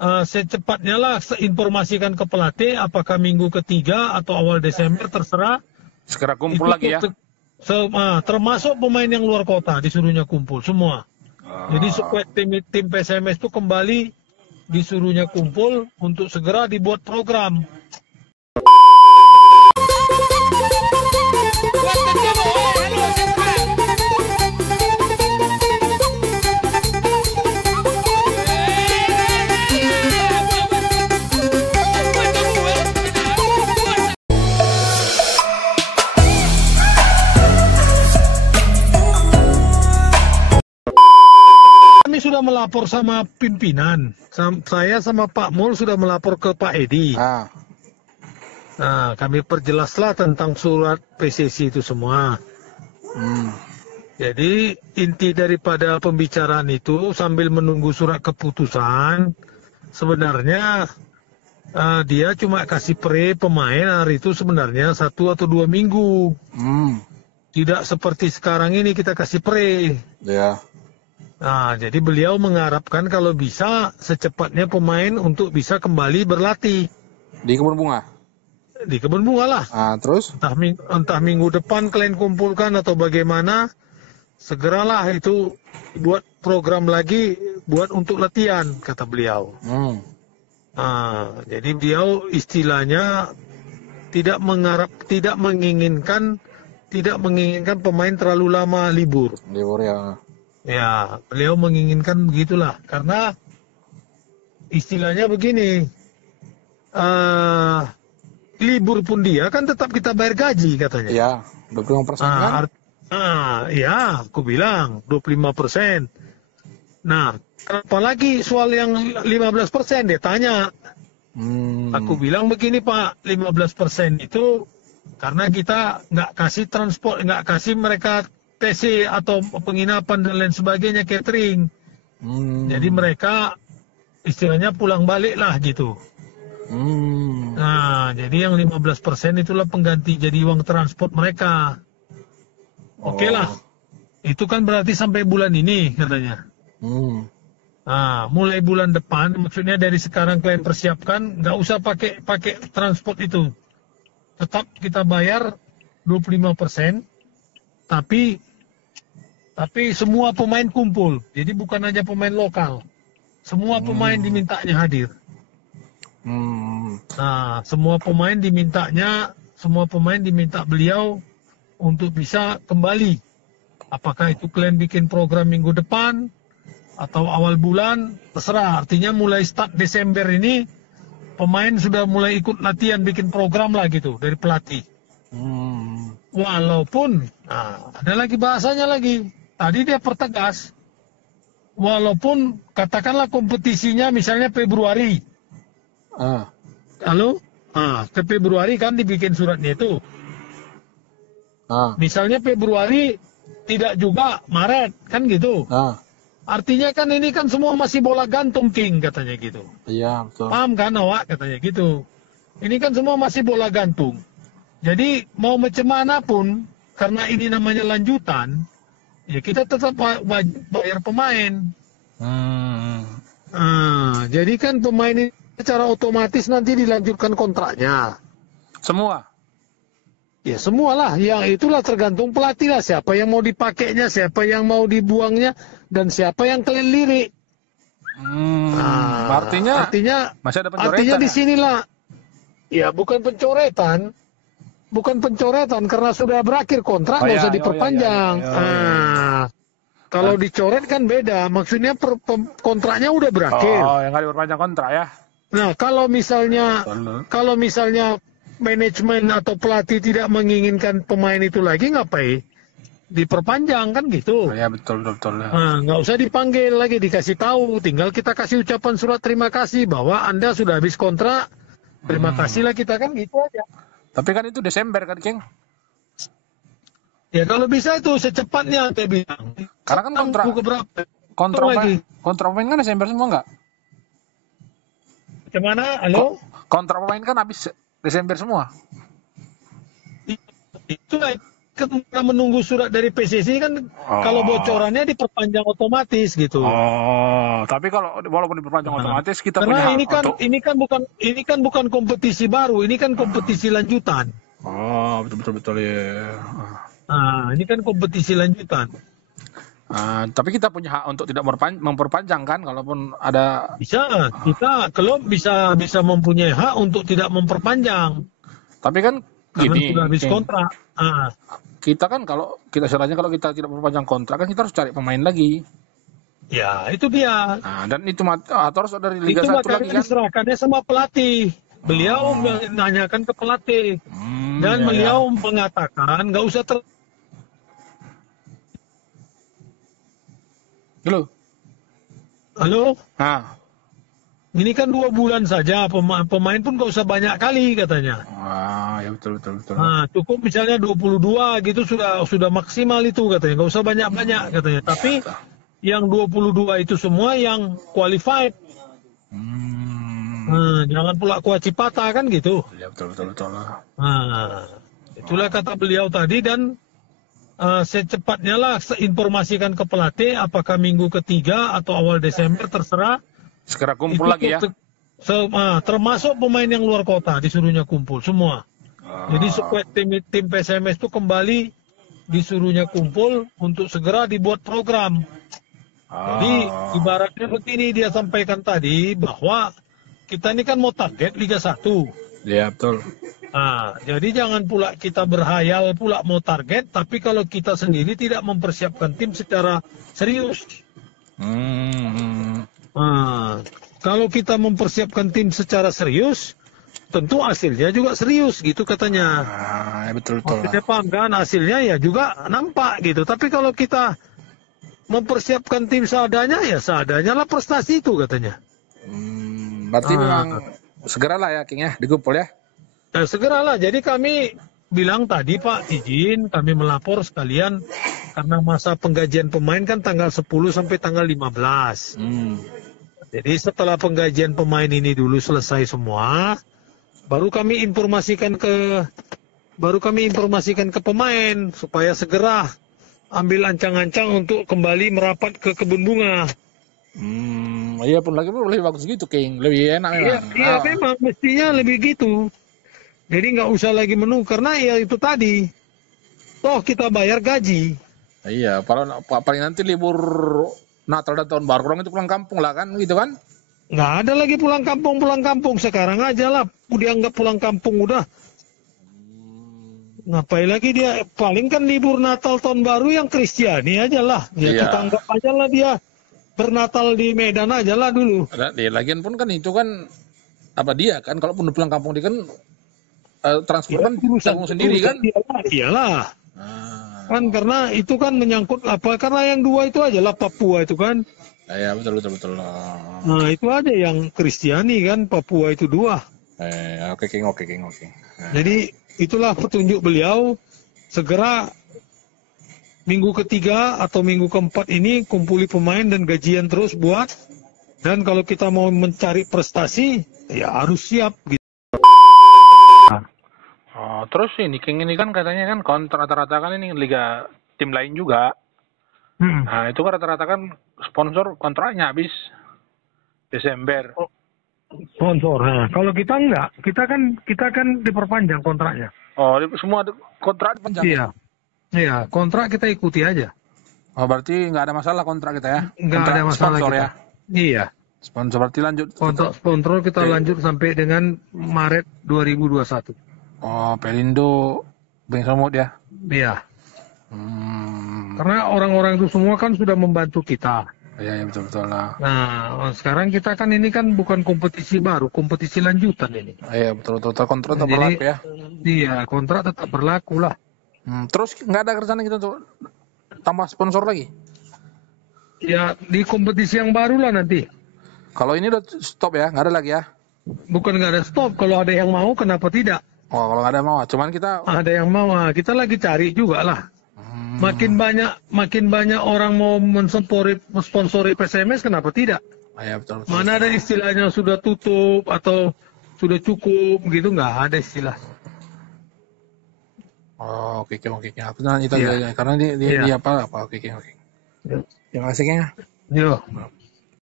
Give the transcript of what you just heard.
secepatnya lah informasikan ke pelatih apakah minggu ketiga atau awal Desember terserah. Segera kumpul Itu lagi ya. termasuk pemain yang luar kota disuruhnya kumpul semua. Jadi supaya tim PSMS itu kembali disuruhnya kumpul untuk segera dibuat program. Kami sudah melapor sama pimpinan. Saya sama Pak Mul sudah melapor ke Pak Edi. Nah, kami perjelaslah tentang surat PSSI itu semua. Jadi inti daripada pembicaraan itu sambil menunggu surat keputusan, sebenarnya dia cuma kasih pemain hari itu sebenarnya 1 atau 2 minggu. Tidak seperti sekarang ini kita kasih Ya. Nah, jadi beliau mengharapkan kalau bisa secepatnya pemain untuk bisa kembali berlatih. Di Kebun Bunga? Di Kebun Bunga lah. Terus? Entah minggu depan kalian kumpulkan atau bagaimana, segeralah itu buat program lagi buat untuk latihan, kata beliau. Nah, jadi beliau istilahnya tidak menginginkan pemain terlalu lama libur. Libur ya. Ya, beliau menginginkan begitulah, karena istilahnya begini, libur pun dia kan tetap kita bayar gaji katanya. Iya, 25% kan? Iya, aku bilang 25%. Nah, kenapa lagi soal yang 15%? Dia tanya. Aku bilang begini Pak, 15% itu karena kita nggak kasih transport, nggak kasih mereka TC atau penginapan dan lain sebagainya, catering. Jadi mereka istilahnya pulang balik lah gitu. Nah, jadi yang 15% itulah pengganti jadi uang transport mereka. Oke lah. Itu kan berarti sampai bulan ini katanya. Nah, mulai bulan depan, maksudnya dari sekarang kalian persiapkan, nggak usah pakai transport itu. Tetap kita bayar 25%, tapi semua pemain kumpul. Jadi bukan aja pemain lokal. Semua pemain dimintanya hadir. Nah, semua pemain diminta beliau untuk bisa kembali. Apakah itu kalian bikin program minggu depan atau awal bulan, terserah. Artinya mulai start Desember ini pemain sudah mulai ikut latihan bikin program lah gitu dari pelatih. Walaupun ada lagi bahasanya lagi. Tadi dia pertegas, walaupun katakanlah kompetisinya misalnya Februari. Lalu ke Februari kan dibikin suratnya itu. Misalnya Februari tidak juga Maret kan gitu. Artinya kan ini kan semua masih bola gantung King katanya gitu. Iya, betul. Paham kan awak katanya gitu. Ini kan semua masih bola gantung. Jadi mau macam mana pun karena ini namanya lanjutan, ya kita tetap bayar pemain. Jadi kan pemain ini secara otomatis nanti dilanjutkan kontraknya. Semua? Ya semualah, yang itulah tergantung pelatih lah, siapa yang mau dipakainya, siapa yang mau dibuangnya, dan siapa yang kalian lirik. Artinya masih ada pencoretan. Artinya di sinilah, ya bukan pencoretan karena sudah berakhir kontrak, nggak usah diperpanjang. Kalau dicoret kan beda, maksudnya kontraknya udah berakhir. Yang nggak diperpanjang kontrak ya. Nah kalau misalnya manajemen atau pelatih tidak menginginkan pemain itu lagi, ngapain diperpanjang kan gitu. Ya betul. Nah, nggak usah dipanggil lagi, dikasih tahu, tinggal kita kasih ucapan surat terima kasih bahwa Anda sudah habis kontrak, terima kasih lah kita, kan gitu aja. Tapi kan itu Desember kan, King? Ya kalau bisa itu secepatnya saya bilang. Karena kan kontrak pemain kan Desember semua nggak? Gimana? Halo? Kontrak pemain kan habis Desember semua. Itulah menunggu surat dari PSSI kan, kalau bocorannya diperpanjang otomatis gitu. Oh, tapi kalau walaupun diperpanjang otomatis kita karena punya ini kan bukan kompetisi baru, ini kan kompetisi lanjutan. Oh, betul ya. Nah, ini kan kompetisi lanjutan. Tapi kita punya hak untuk tidak memperpanjang kan, kalaupun ada. Kita klub bisa mempunyai hak untuk tidak memperpanjang. Tapi kan gini, sudah habis kontrak. Kita kan kalau kita tidak memperpanjang kontrak kan kita harus cari pemain lagi. Ya, itu dia. Dan itu harus dari Liga 1 lagi kan. Diserahkannya sama pelatih. Beliau menanyakan ke pelatih. Dan beliau mengatakan nggak usah Halo? Ini kan 2 bulan saja, pemain pun nggak usah banyak kali katanya. Ya betul. Cukup misalnya 22 gitu sudah maksimal itu katanya, nggak usah banyak-banyak katanya. Tapi yang 22 itu semua yang qualified. Jangan pula kuacipata kan gitu. Ya betul. Itulah kata beliau tadi, dan secepatnya lah informasikan ke pelatih apakah minggu ketiga atau awal Desember, terserah. Segera kumpul lagi ya. Termasuk pemain yang luar kota disuruhnya kumpul semua. Jadi supaya tim PSMS itu kembali disuruhnya kumpul untuk segera dibuat program. Jadi ibaratnya begini dia sampaikan tadi, bahwa kita ini kan mau target Liga 1. Iya betul. Jadi jangan pula kita berhayal pula mau target, tapi kalau kita sendiri tidak mempersiapkan tim secara serius. Kalau kita mempersiapkan tim secara serius, tentu hasilnya juga serius gitu katanya. Betul. Hasilnya ya juga nampak gitu. Tapi kalau kita mempersiapkan tim seadanya, ya seadanya lah prestasi itu katanya. Berarti memang segeralah ya King ya, dikumpul ya. Segeralah. Jadi kami bilang tadi, Pak, izin kami melapor sekalian, karena masa penggajian pemain kan tanggal 10 sampai tanggal 15. Jadi setelah penggajian pemain ini dulu selesai semua, baru kami informasikan ke pemain supaya segera ambil ancang-ancang untuk kembali merapat ke kebun bunga. Iya pun lebih bagus gitu King, lebih enak memang. Iya memang mestinya lebih gitu. Jadi nggak usah lagi menunggu, karena ya itu tadi, toh kita bayar gaji. Iya, paling nanti libur Natal dan Tahun Baru orang itu pulang kampung lah kan, gitu kan? Nggak ada lagi pulang kampung. Sekarang aja lah, dianggap pulang kampung udah. Ngapain lagi dia? Paling kan libur Natal Tahun Baru yang Kristiani aja lah. Kita anggap aja lah dia bernatal di Medan aja lah dulu. Lagian pun kan itu kan dia kan, kalau pun pulang kampung dia kan transport kan tanggung sendiri kan? Iyalah. Kan karena itu kan menyangkut karena yang 2 itu aja lah, Papua itu kan. Iya betul. Nah itu aja yang Kristiani kan, Papua itu 2. Oke King. Jadi itulah petunjuk beliau, segera minggu ketiga atau minggu keempat ini kumpuli pemain dan gajian terus buat. Dan kalau kita mau mencari prestasi, ya harus siap gitu. Terus ini King ini kan katanya kan kontrak rata-rata kan ini liga tim lain juga. Nah itu kan rata-rata kan sponsor kontraknya habis Desember. Sponsor. Nah, kalau kita enggak, kita kan diperpanjang kontraknya. Semua kontrak diperpanjang. Iya, kontrak kita ikuti aja. Berarti nggak ada masalah kontrak kita ya? Nggak ada masalah sponsor kita. Ya? Iya. Sponsor berarti lanjut. Kontrak sponsor kita lanjut sampai dengan Maret 2021. Pelindo Beng Somot ya? Iya. Karena orang-orang itu semua kan sudah membantu kita. Iya betul lah. Nah, sekarang kita kan ini kan bukan kompetisi baru, kompetisi lanjutan ini. Iya betul. Kontrak tetap berlaku ya? Iya, kontrak tetap berlaku lah. Terus nggak ada rencana kita untuk tambah sponsor lagi? Ya, di kompetisi yang baru lah nanti. Kalau ini udah stop ya, nggak ada lagi ya? Bukan nggak ada stop, kalau ada yang mau kenapa tidak? Kalau nggak ada mau, cuman kita ada yang mau, kita lagi cari juga lah. Makin banyak orang mau mensponsori PSMS, kenapa tidak? Ya, betul. Mana ada istilahnya sudah tutup atau sudah cukup gitu, nggak ada istilah. Oh, oke, oke, oke. Aku itu Iya. aja karena dia Iya. apa? Oke, oke. Yuk. Terima kasih ya. Yuk.